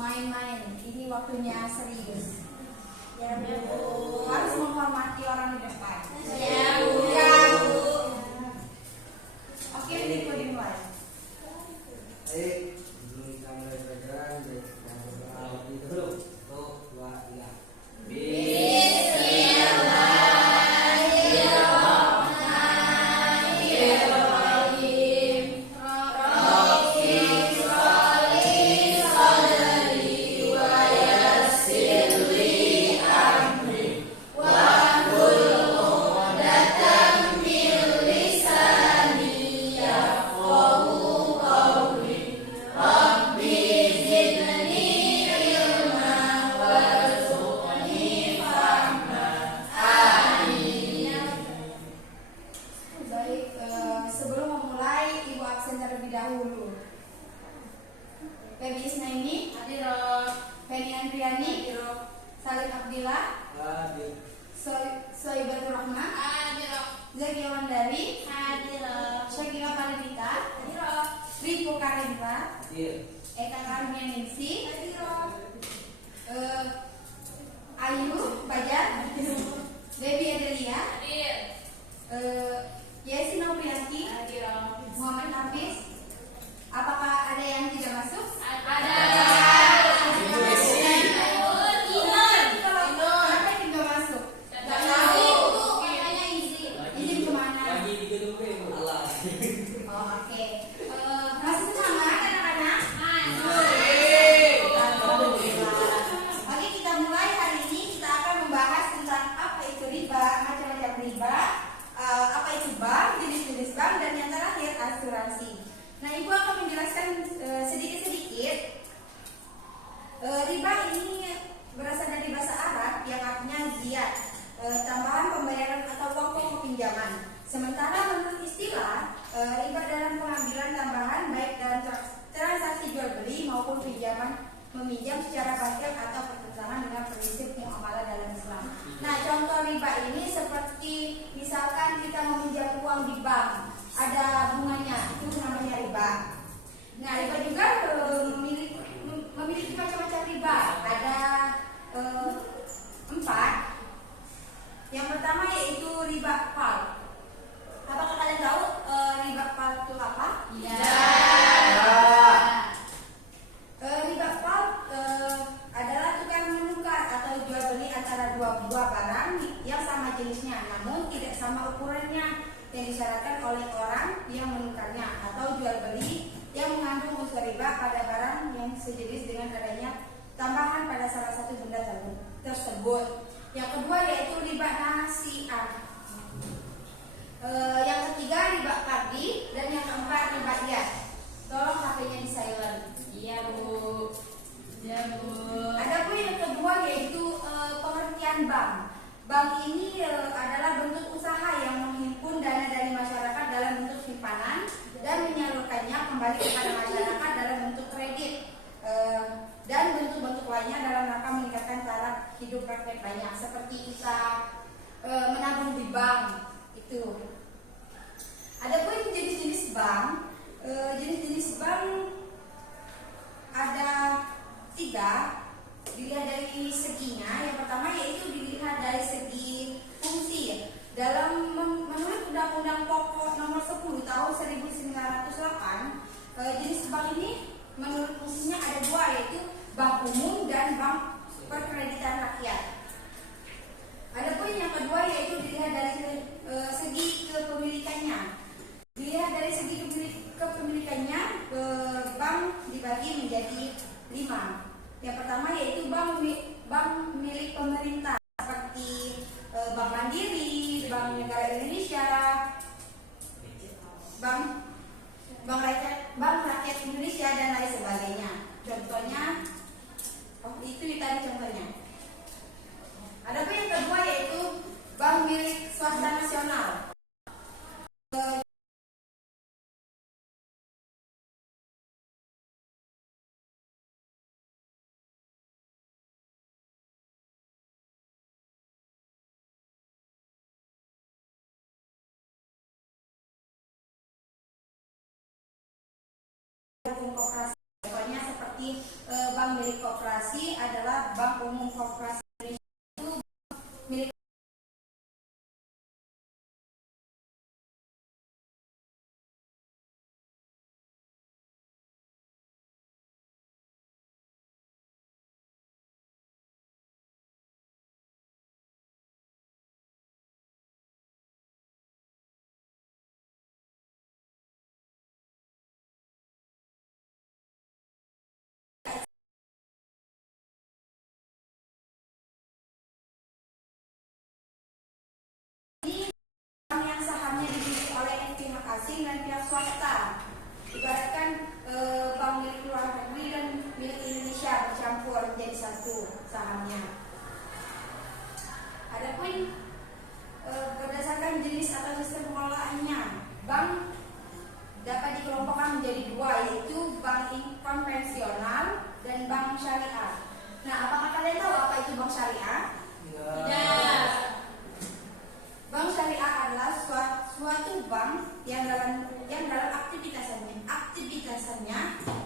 main-main, ini waktunya serius. Ya Bu, harus menghormati orang di depan. Ya Bu. Oke, Rico dimulai. Baik, sebelum kita mulai pelajaran, kita berdoa dulu. 1, 2, 3. Feby Isnaini, Feni Andriani, Salim Abdillah, Soibatul Rahman, Zaki Wandari, Syakira Paridita, Ripo Karindra, Eka Karunia Ningsi, Ayu Fajar, Devi Adelia, Yesi Noprianti, Muhammad Hafiz. Apakah ada yang tidak masuk? Ada. Kenapa tidak masuk? Izin kemana? Oh, oke. Masih semangat anak-anak? Oke, kita mulai hari ini. Kita akan membahas tentang apa itu riba, macam-macam riba, apa itu bank, jenis-jenis bank, dan yang terakhir asuransi. Nah, Ibu akan menjelaskan sedikit-sedikit. Riba ini berasal dari bahasa Arab yang artinya ziyad, tambahan pembayaran atau uang pokok pinjaman. Sementara menurut istilah, riba dalam pengambilan tambahan baik dalam transaksi jual beli maupun pinjaman meminjam secara batil atau bertentangan dengan prinsip muamalah dalam Islam. Nah, contoh riba ini seperti misalkan kita meminjam uang di bank, ada bunganya, itu namanya riba. Nah, riba juga memiliki macam-macam riba. Ada 4. Yang pertama yaitu riba fal. Apakah kalian tahu riba fal itu apa? Iya. Riba fal adalah tukar menukar atau jual beli antara dua buah barang yang sama jenisnya, namun tidak sama ukurannya, yang disyaratkan oleh orang yang menukarnya, atau jual beli yang mengandung unsur riba pada barang yang sejenis dengan adanya tambahan pada salah satu benda tersebut. Yang kedua yaitu riba nasi'ah. Yang ketiga riba qardhi, dan yang keempat riba iyad. Tolong HP-nya di silent. Iya Bu. Ya Bu. Adapun yang kedua yaitu pengertian bank. Bank ini adalah bentuk usaha yang menghimpun dana dari masyarakat dalam bentuk simpanan dan menyalurkannya kembali kepada masyarakat dalam bentuk kredit dan bentuk-bentuk lainnya dalam rangka meningkatkan taraf hidup rakyat banyak, seperti kita menabung di bank itu. Adapun jenis-jenis bank, ada 3. Dilihat dari seginya. Yang pertama yaitu dilihat dari segi fungsi. Dalam menurut Undang-Undang Pokok Nomor 10 Tahun 1908, jenis bank ini menurut fungsinya ada 2, yaitu bank umum dan bank perkreditan rakyat. Adapun yang kedua yaitu dilihat dari segi Bank Rakyat Indonesia dan lain sebagainya. Contohnya, itu tadi contohnya. Ada pun yang kedua yaitu bank milik swasta nasional. Hukum koperasi, contohnya seperti bank milik koperasi adalah Bank Umum Koperasi Indonesia, itu milik yang sahamnya dimiliki oleh pihak asing dan pihak swasta. Ibaratkan bank milik luar negeri dan milik Indonesia bercampur menjadi satu sahamnya. Adapun berdasarkan jenis atau sistem pengelolaannya, bank dapat dikelompokkan menjadi dua, yaitu bank konvensional dan bank syariah. Nah, apakah kalian tahu apa itu bank syariah? Tidak. Bank syariah adalah suatu bank yang dalam aktivitasnya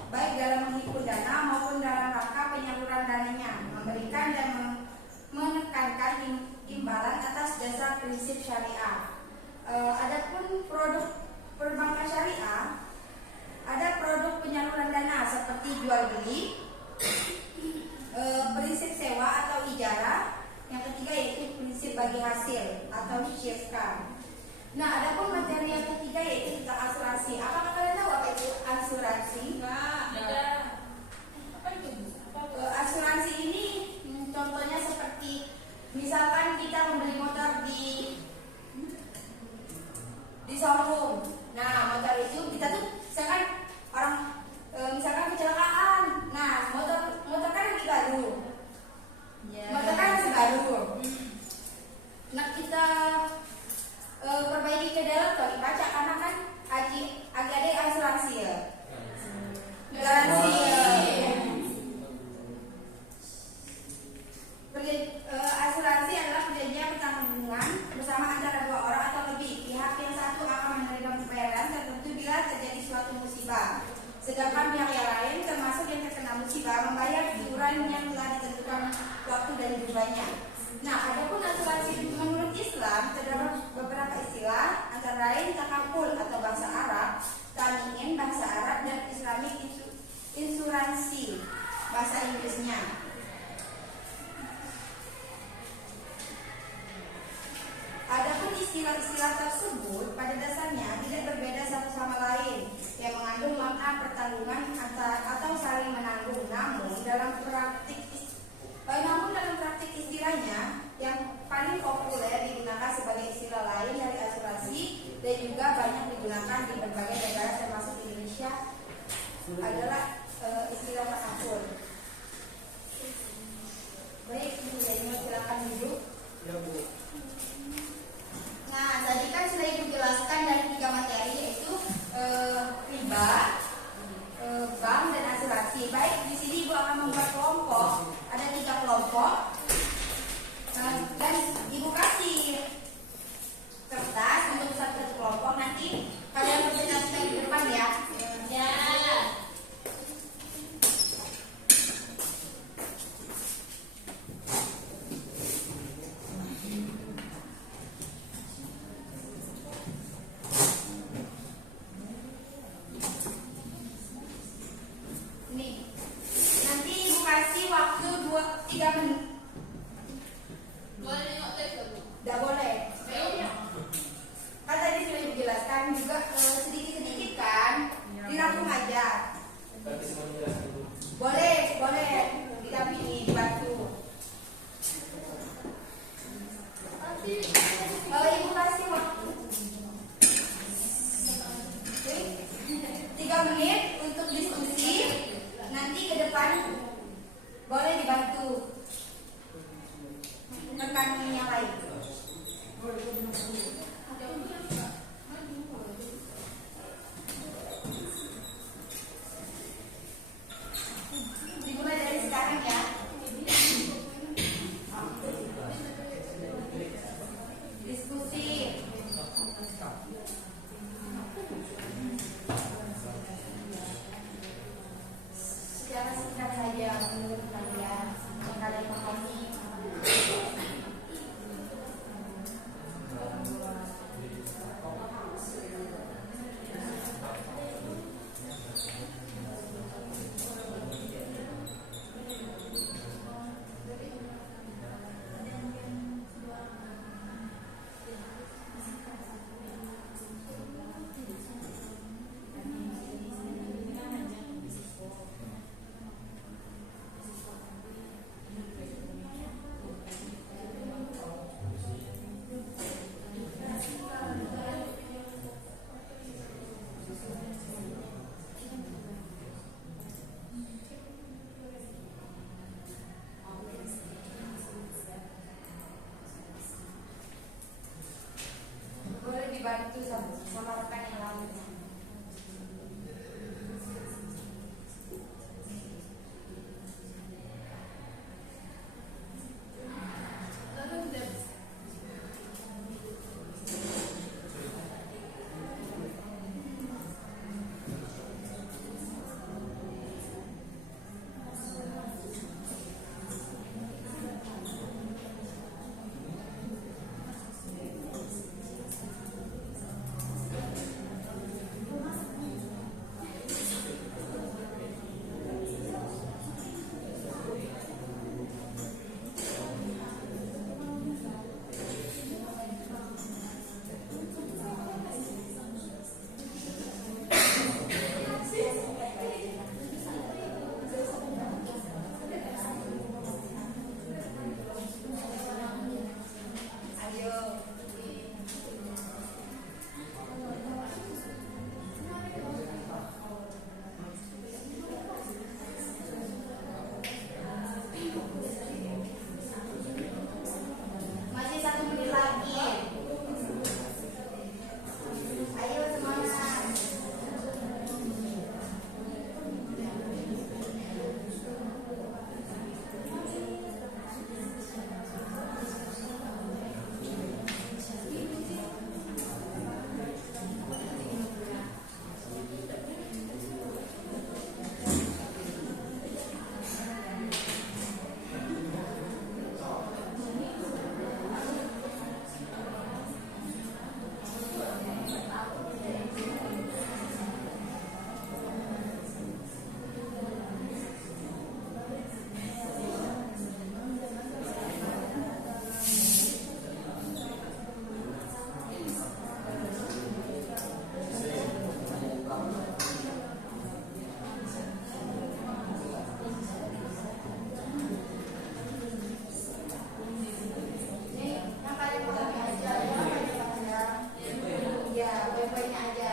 baik dalam menghimpun dana maupun dalam rangka penyaluran dananya, memberikan dan menekankan imbalan atas dasar prinsip syariah. Adapun produk perbankan syariah, ada produk penyaluran dana seperti jual beli, prinsip sewa atau ijarah. Yang ketiga yaitu prinsip bagi hasil atau syirka. Nah, adapun materi yang ketiga yaitu tentang asuransi. Apakah kalian tahu apa itu asuransi? Tidak. Apa itu? Asuransi ini contohnya seperti misalkan kita membeli motor di showroom. Nah, motor itu kita tuh misalkan orang misalkan kecelakaan. Nah, motor kan lagi baru. Motor kan masih baru. Nah, kita perbaiki ke dalam atau dipacak karena kan agak ada asuransi ya. Garansi asuransi adalah perjanjian pertanggungan bersama antara dua orang atau lebih. Pihak yang satu akan menerima pembayaran tertentu bila terjadi suatu musibah. Sedangkan pihak yang lain termasuk yang terkena musibah membayar iuran yang telah ditentukan waktu dan jumlahnya. Nah, adapun asuransi menurut Islam terdapat beberapa istilah, antara lain takaful atau bahasa Arab, tamiin bahasa Arab, dan Islamic insuransi bahasa Inggrisnya. Adapun istilah-istilah tersebut pada dasarnya tidak berbeda satu sama lain, yang mengandung makna pertanggungan atau saling menanggung. Namun dalam praktik istilahnya yang paling populer digunakan sebagai istilah lain dari asuransi dan juga banyak digunakan di berbagai negara termasuk Indonesia adalah istilah takaful. Baik, Bu Daniel, silakan duduk. Ya, Bu. Nah, tadi kan sudah Ibu jelaskan dari 3 materi, yaitu riba, bank, dan asuransi. Baik, di sini Ibu akan membuat kelompok. Ada 3 kelompok. Dan Ibu kasih kertas untuk satu kelompok. Nanti kalian presentasikan di depan ya. Ya. menit untuk diskusi. Nanti ke depan boleh dibantu rekan yang lain. Dimulai dari sekarang ya. Diskusi. Secara singkat saja menurut kalian, yang kalian pahami. Boleh dibantu sama rekan yang lain. Masih 1 menit lagi. Ayo semangat. Yang kalian pahami aja ya. Ya, baik-baiknya aja.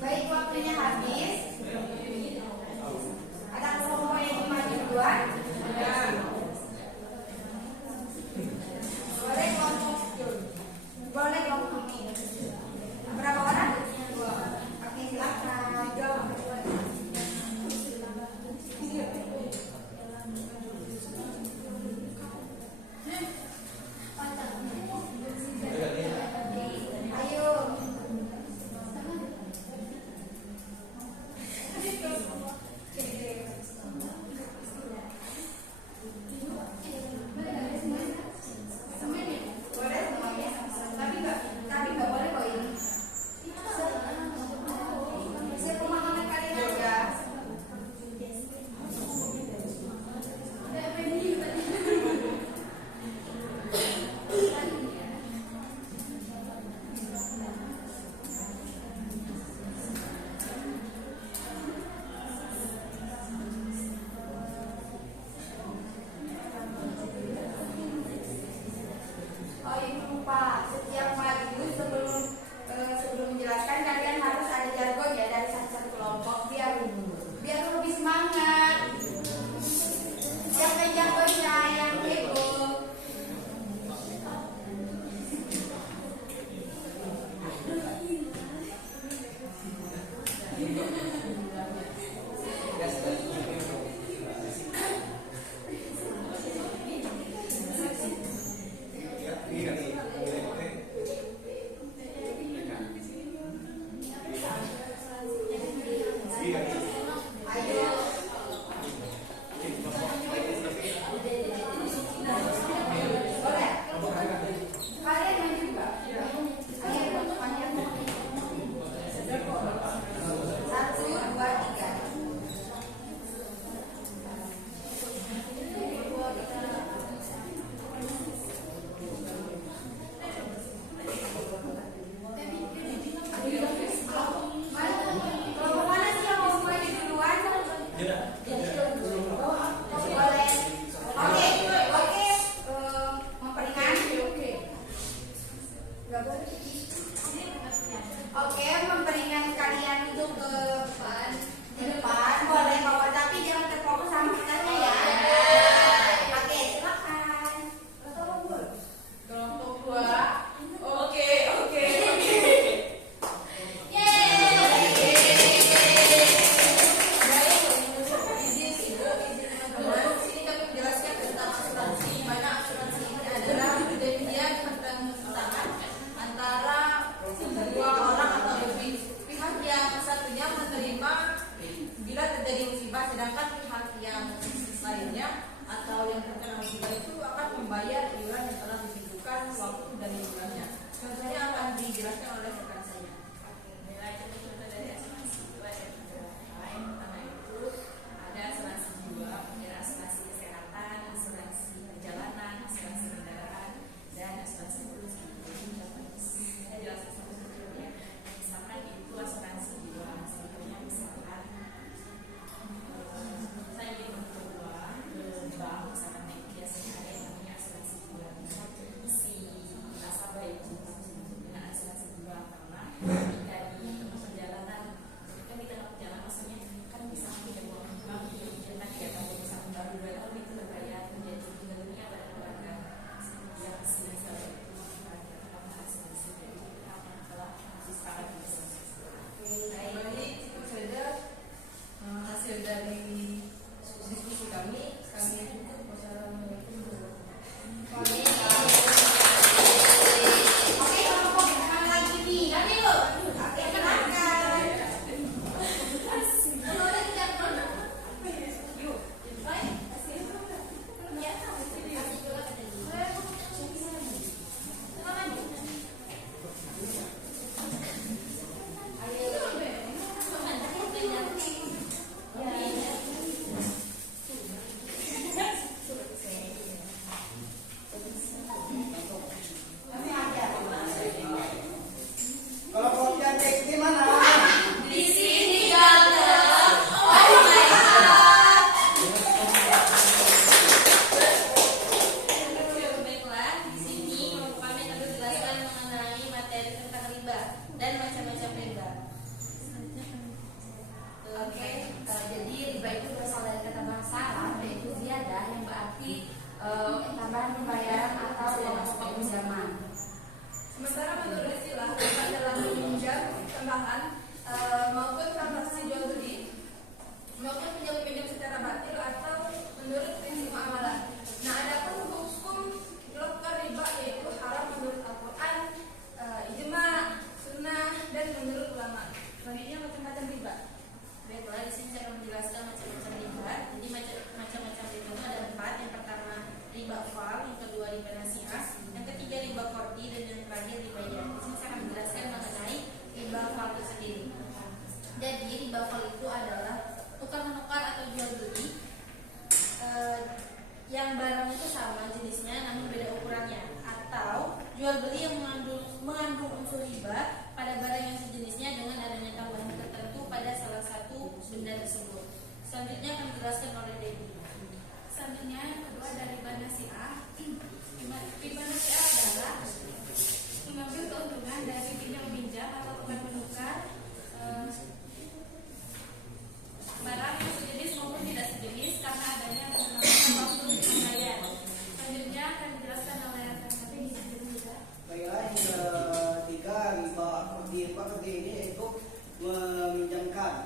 Baik, waktunya habis. Ada kelompok yang mau maju duluan? Boleh kelompok. Boleh kelompok ini. Berapa orang? 2. Oke, silakan. Ayo. tambahan pembayaran atau uang pokok pinjaman. Sementara menurut istilah dalam meminjam tambahan maupun transaksi jual beli maupun pinjam secara batil atau menurut prinsip muamalah. Nah, adapun hukum lokal riba yaitu haram menurut Al-Quran, ijma, sunnah, dan menurut ulama. Selanjutnya macam-macam riba. Baiklah, di sini saya akan menjelaskan macam-macam riba. Jadi macam-macam riba itu ada 4. Yang pertama riba fal, yang kedua riba nasiah, yang ketiga riba kordi, dan yang terakhir riba ya. Di sini saya akan menjelaskan mengenai riba fal itu sendiri. Jadi riba fal itu adalah tukar menukar atau jual beli yang barang itu sama jenisnya namun beda ukurannya, atau jual beli yang mengandung unsur riba pada barang yang sejenisnya dengan adanya tambahan tertentu pada salah satu benda tersebut. Selanjutnya akan dijelaskan oleh Dewi. Selanjutnya yang kedua ada riba nasiah. Riba nasiah adalah mengambil keuntungan dari pinjam-pinjam atau tukar menukar barang yang sejenis maupun tidak sejenis karena adanya waktu pembayaran. Selanjutnya akan dijelaskan oleh Tapi di sini juga. Baiklah, yang ketiga riba kerja ini yaitu meminjamkan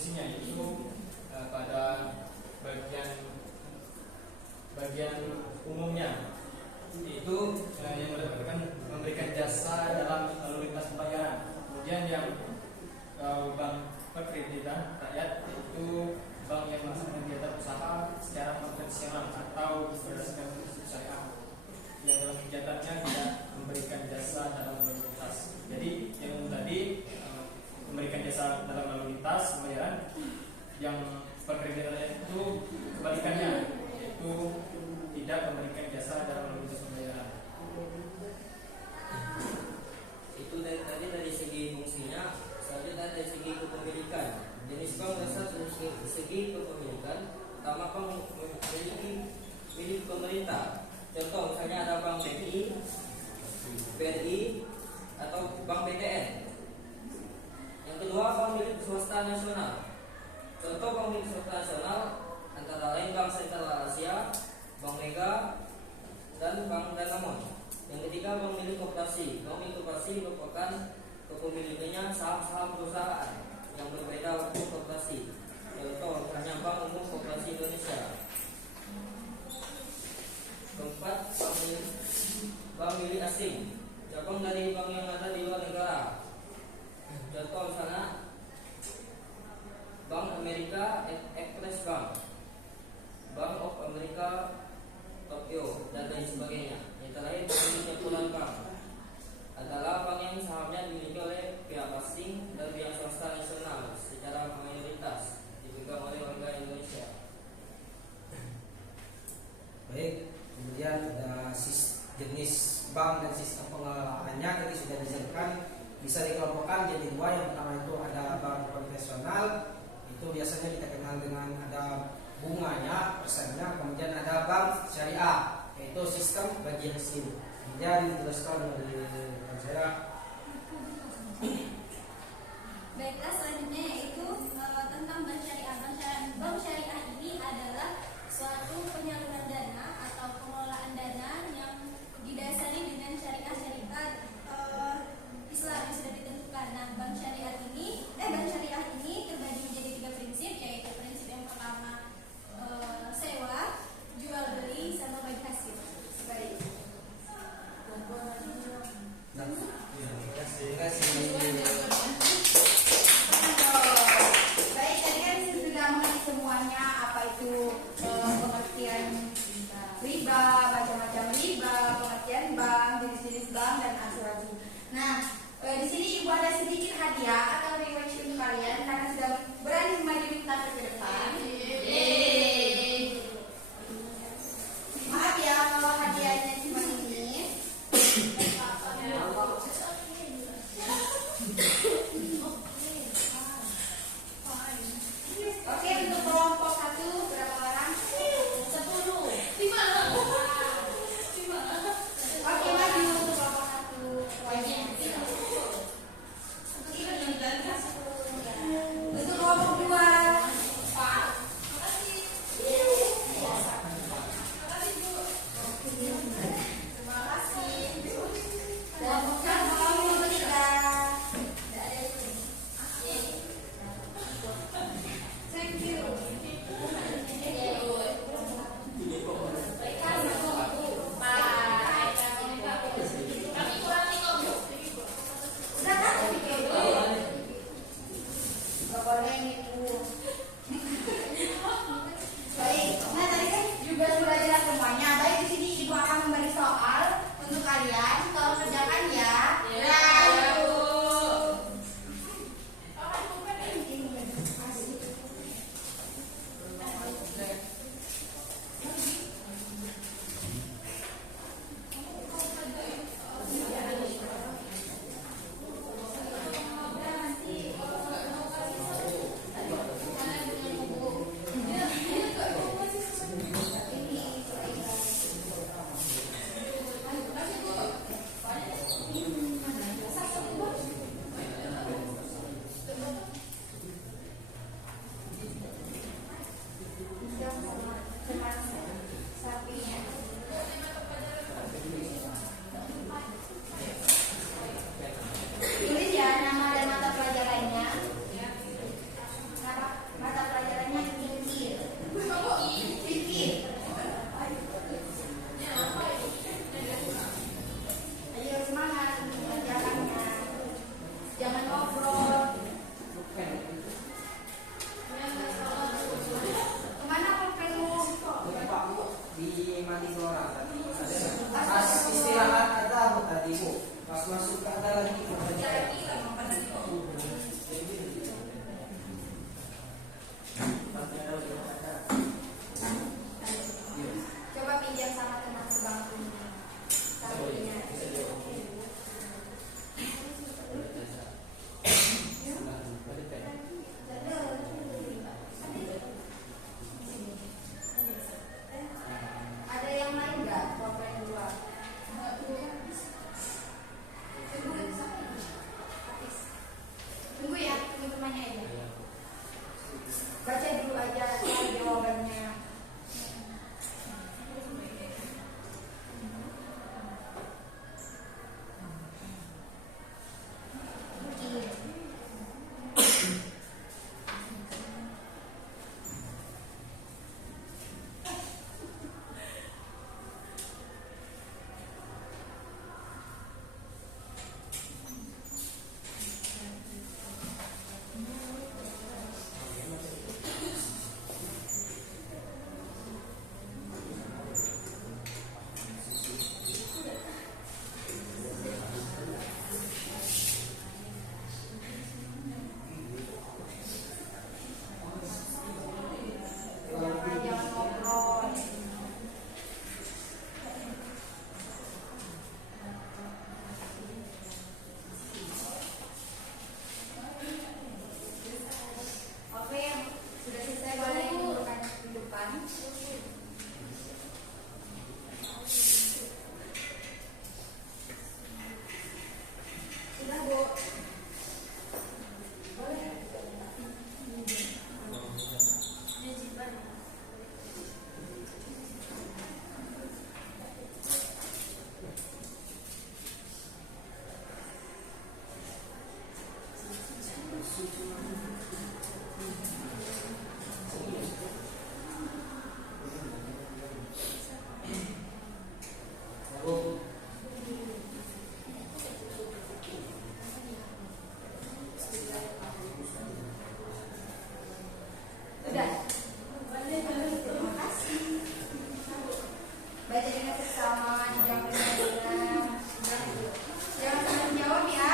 fungsinya, yaitu pada bagian umumnya, yaitu yang memberikan jasa dalam lalu lintas pembayaran. Kemudian yang bank perkreditan rakyat, yaitu bank yang melaksanakan kegiatan usaha secara konvensional atau berdasarkan prinsip syariah, yang dalam kegiatannya tidak memberikan jasa dalam lalu lintas. Jadi yang tadi memberikan jasa dalam lalu lintas pembayaran, yang perkreditan itu kebalikannya, yaitu tidak memberikan jasa dalam lalu lintas pembayaran. Itu dari segi fungsinya. Selanjutnya dari segi kepemilikan. Jenis bank dasar dari segi kepemilikan. Pertama, bank memiliki milik pemerintah. Contoh misalnya ada bank BI, BRI, atau bank BTN. Yang kedua, bank milik swasta nasional. Contoh bank milik swasta nasional antara lain Bank Sentral Asia, Bank Mega, dan Bank Danamon. Yang ketiga, bank milik koperasi. Bank milik koperasi merupakan kepemilikannya saham-saham perusahaan yang berbeda untuk koperasi. Contoh misalnya Bank Umum Koperasi Indonesia. Keempat, bank milik asing, cabang dari bank yang ada di luar negara. Contoh misalnya Bank Amerika Express Bank, Bank of America Tokyo, dan lain sebagainya. Yang terakhir, bank campuran bank adalah bank yang sahamnya dimiliki oleh pihak asing dan pihak swasta nasional secara mayoritas dipegang oleh warga Indonesia. Baik, kemudian ada jenis bank dan sistem pengelolaannya tadi sudah dijelaskan, bisa dikelompokkan jadi dua. Yang pertama itu ada bank konvensional, itu biasanya kita kenal dengan ada bunganya, persennya. Kemudian ada bank syariah, yaitu sistem bagi hasil. Kemudian dijelaskan oleh saya. Baiklah, selanjutnya yaitu tentang bank syariah. Bank syariah ini adalah suatu penyaluran dana atau pengelolaan dana yang didasari dengan syariat Islam yang sudah ditentukan. Nah, bank syariah ini terbagi menjadi 3 prinsip, yaitu prinsip yang pertama sewa, jual beli, sama bagi hasil. Baik. Nah, jawabannya aja. Baca dulu aja jawabannya. Jangan ngobrol. Oke, yang sudah selesai boleh dudukkan di depan. Sudah, Bu. Boleh. Sudah. Terima kasih. Baca dengan seksama, dijawab dengan benar. Jangan sampai jawab ya.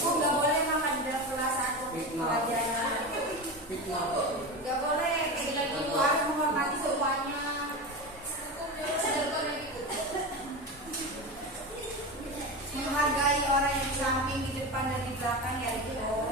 Oh, nggak boleh makan di dalam kelas atau pelajaran. Nggak boleh, kayak gitu harus menghormati semuanya. Menghargai orang yang di samping, di depan dan di belakang ya gitu loh.